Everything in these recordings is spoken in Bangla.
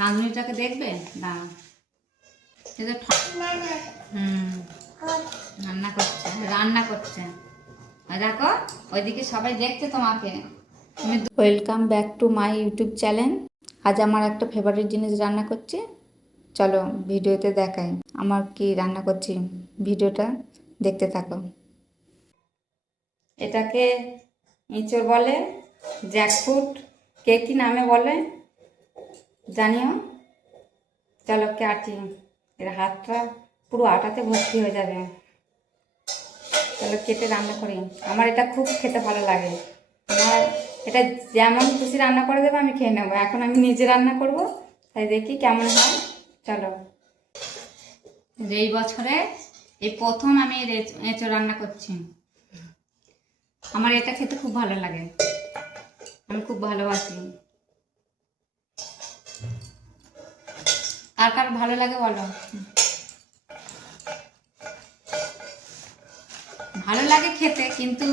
রাঁধুনিটাকে দেখবে না? রান্না করছে, রান্না করছে। দেখো ওইদিকে সবাই দেখছে তোমাকে। Welcome back to my YouTube channel. আজ আমার একটা ফেভারিট জিনিস রান্না করছি, চলো ভিডিওতে দেখাই আমার কি রান্না করছি। ভিডিওটা দেখতে থাকো। এটাকে এঁচড় বলে, জ্যাকফ্রুট, কে কী নামে বলে জানিও। চলো কাটি, এর হাতটা পুরো আটাতে ভর্তি হয়ে যাবে। চলো কেটে রান্না করি। আমার এটা খুব খেতে ভালো লাগে। আমার এটা যেমন খুশি রান্না করে দেবে আমি খেয়ে নেবো। এখন আমি নিজে রান্না করব, তাই দেখি কেমন হয়। চলো, এই বছরে এই প্রথম আমি এঁচড় রান্না করছি। আমার এটা খেতে খুব ভালো লাগে, আমি খুব ভালোবাসি। কার কার ভালো লাগে বলো। ভালো লাগে খেতে, কিন্তু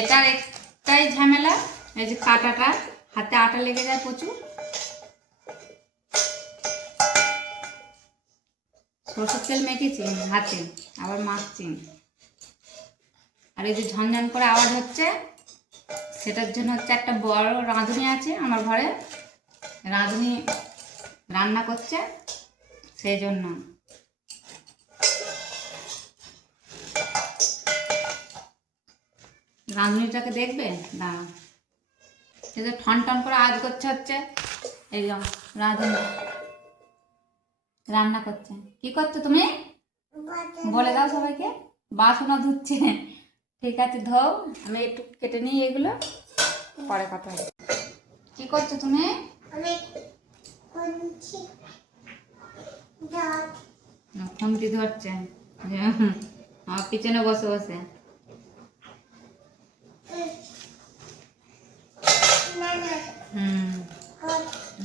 এটার একটাই ঝামেলা, এই যে কাটাটা, হাতে আটা লেগে যায় প্রচুর। সরষের তেল মেখেছি হাতে, আবার মাখছি। আর এই যে ঝনঝন করে আওয়াজ হচ্ছে, সেটার জন্য হচ্ছে একটা বড় রাঁধুনি আছে আমার ঘরে, রাঁধুনি রান্না করছে, সেই জন্য। রাঁধুনিটাকে দেখবে না? এই যে ঠন ঠন করে আওয়াজ করছে, হচ্ছে এই যে রাঁধুনি রান্না করছে। কি করছো তুমি? বলে দাও সবাইকে। বাসনও ধুচ্ছে। ঠিক আছে, ধোও, আমি একটু কেটে নিই এগুলো, পরে কথা হবে। কি করছো তুমি? খুন্তি ধরছে আমার পিছনে বসে বসে।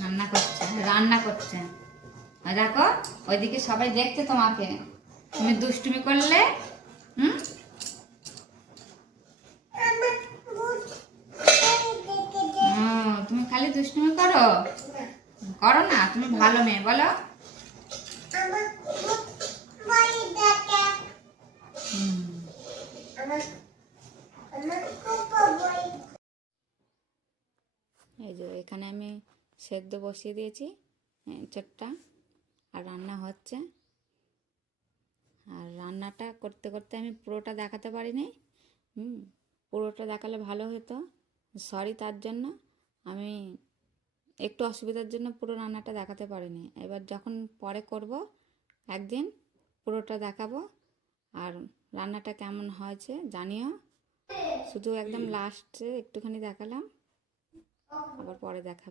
রান্না করছে, রান্না করছে। আর দেখো ওইদিকে সবাই দেখছে তোমাকে, তুমি দুষ্টুমি করলে। তুমি খালি দুষ্টুমি করো, করো না? তুমি ভালো মেয়ে, বলো। এই যে এখানে আমি সেদ্ধ বসিয়ে দিয়েছি এঁচড়টা, আর রান্না হচ্ছে। আর রান্নাটা করতে করতে আমি পুরোটা দেখাতে পারিনি। পুরোটা দেখালে ভালো হতো, সরি তার জন্য। আমি একটু অসুবিধার জন্য পুরো রান্নাটা দেখাতে পারিনি। এবার যখন পরে করব একদিন পুরোটা দেখাবো। আর রান্নাটা কেমন হয়েছে জানিও। শুধু একদম লাস্টে একটুখানি দেখালাম, আবার পরে দেখাবো।